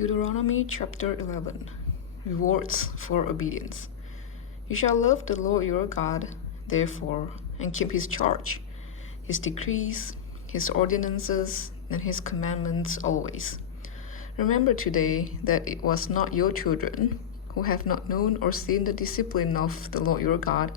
Deuteronomy chapter 11. Rewards for obedience. You shall love the Lord your God, therefore, and keep his charge, his decrees, his ordinances, and his commandments always. Remember today that it was not your children who have not known or seen the discipline of the Lord your God,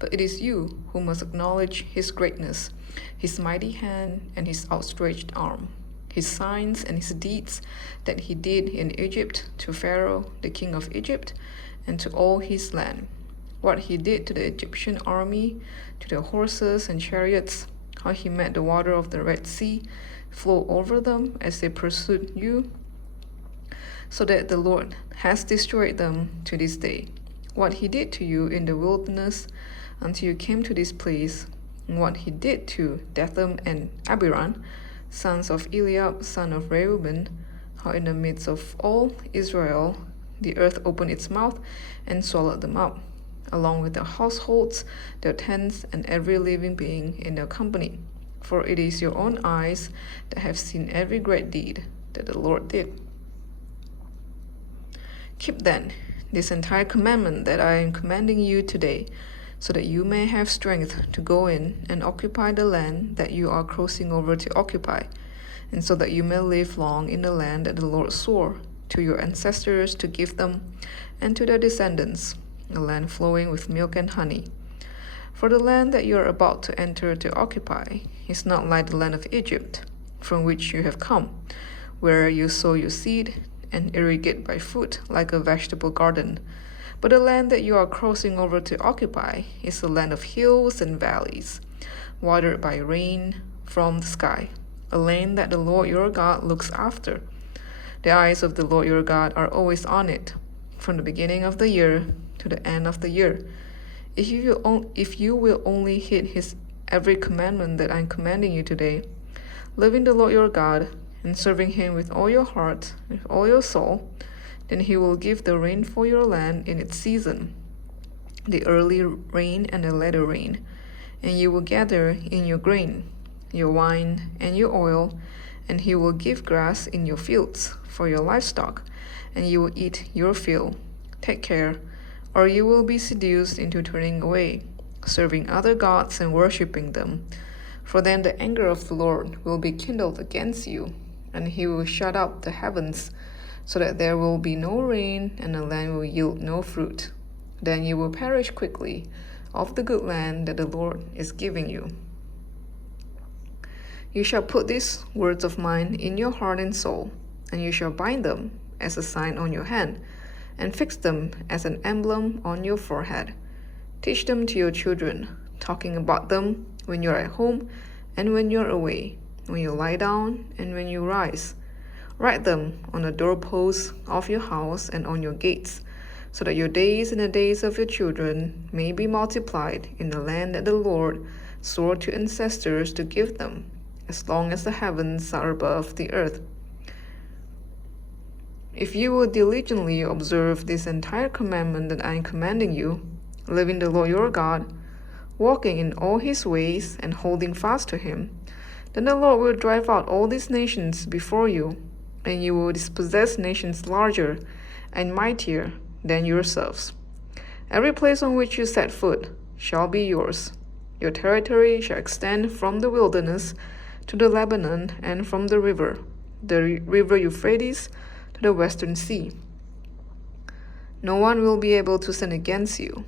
but it is you who must acknowledge his greatness, his mighty hand, and his outstretched arm, his signs and his deeds that he did in Egypt to Pharaoh, the king of Egypt, and to all his land. What he did to the Egyptian army, to their horses and chariots, how he made the water of the Red Sea flow over them as they pursued you, so that the Lord has destroyed them to this day. What he did to you in the wilderness until you came to this place, and what he did to Dathan and Abiram, sons of Eliab, son of Reuben, how in the midst of all Israel the earth opened its mouth and swallowed them up, along with their households, their tents, and every living being in their company. For it is your own eyes that have seen every great deed that the Lord did. Keep then this entire commandment that I am commanding you today, so that you may have strength to go in and occupy the land that you are crossing over to occupy, and so that you may live long in the land that the Lord swore to your ancestors to give them and to their descendants, a land flowing with milk and honey. For the land that you are about to enter to occupy is not like the land of Egypt, from which you have come, where you sow your seed and irrigate by foot like a vegetable garden. But the land that you are crossing over to occupy is a land of hills and valleys, watered by rain from the sky, a land that the Lord your God looks after. The eyes of the Lord your God are always on it, from the beginning of the year to the end of the year. If you will only heed his every commandment that I am commanding you today, loving the Lord your God, and serving him with all your heart, with all your soul, then he will give the rain for your land in its season, the early rain and the latter rain, and you will gather in your grain, your wine, and your oil, and he will give grass in your fields for your livestock, and you will eat your fill. Take care, or you will be seduced into turning away, serving other gods and worshipping them. For then the anger of the Lord will be kindled against you, and he will shut up the heavens, so that there will be no rain, and the land will yield no fruit. Then you will perish quickly of the good land that the Lord is giving you. You shall put these words of mine in your heart and soul, and you shall bind them as a sign on your hand, and fix them as an emblem on your forehead. Teach them to your children, talking about them when you are at home and when you are away, when you lie down and when you rise. Write them on the doorposts of your house and on your gates, so that your days and the days of your children may be multiplied in the land that the Lord swore to ancestors to give them, as long as the heavens are above the earth. If you will diligently observe this entire commandment that I am commanding you, loving the Lord your God, walking in all his ways and holding fast to him, then the Lord will drive out all these nations before you, and you will dispossess nations larger and mightier than yourselves. Every place on which you set foot shall be yours. Your territory shall extend from the wilderness to the Lebanon, and from the river Euphrates, to the western sea. No one will be able to sin against you.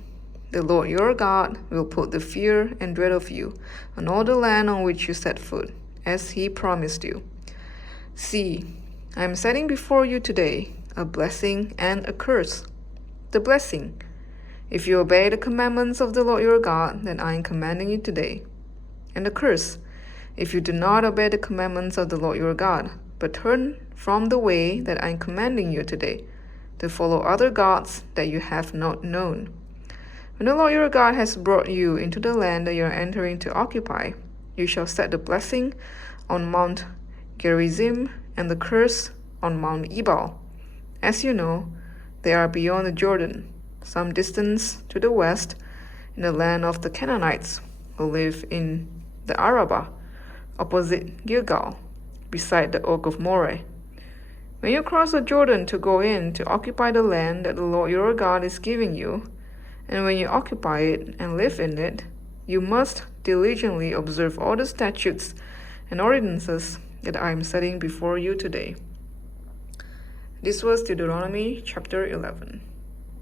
The Lord your God will put the fear and dread of you on all the land on which you set foot, as he promised you. See, I am setting before you today a blessing and a curse. The blessing, if you obey the commandments of the Lord your God that I am commanding you today. And the curse, if you do not obey the commandments of the Lord your God, but turn from the way that I am commanding you today, to follow other gods that you have not known. When the Lord your God has brought you into the land that you are entering to occupy, you shall set the blessing on Mount Gerizim and the curse on Mount Ebal. As you know, they are beyond the Jordan, some distance to the west, in the land of the Canaanites, who live in the Arabah, opposite Gilgal, beside the oak of Moreh. When you cross the Jordan to go in to occupy the land that the Lord your God is giving you, and when you occupy it and live in it, you must diligently observe all the statutes and ordinances that I am setting before you today. This was Deuteronomy chapter 11.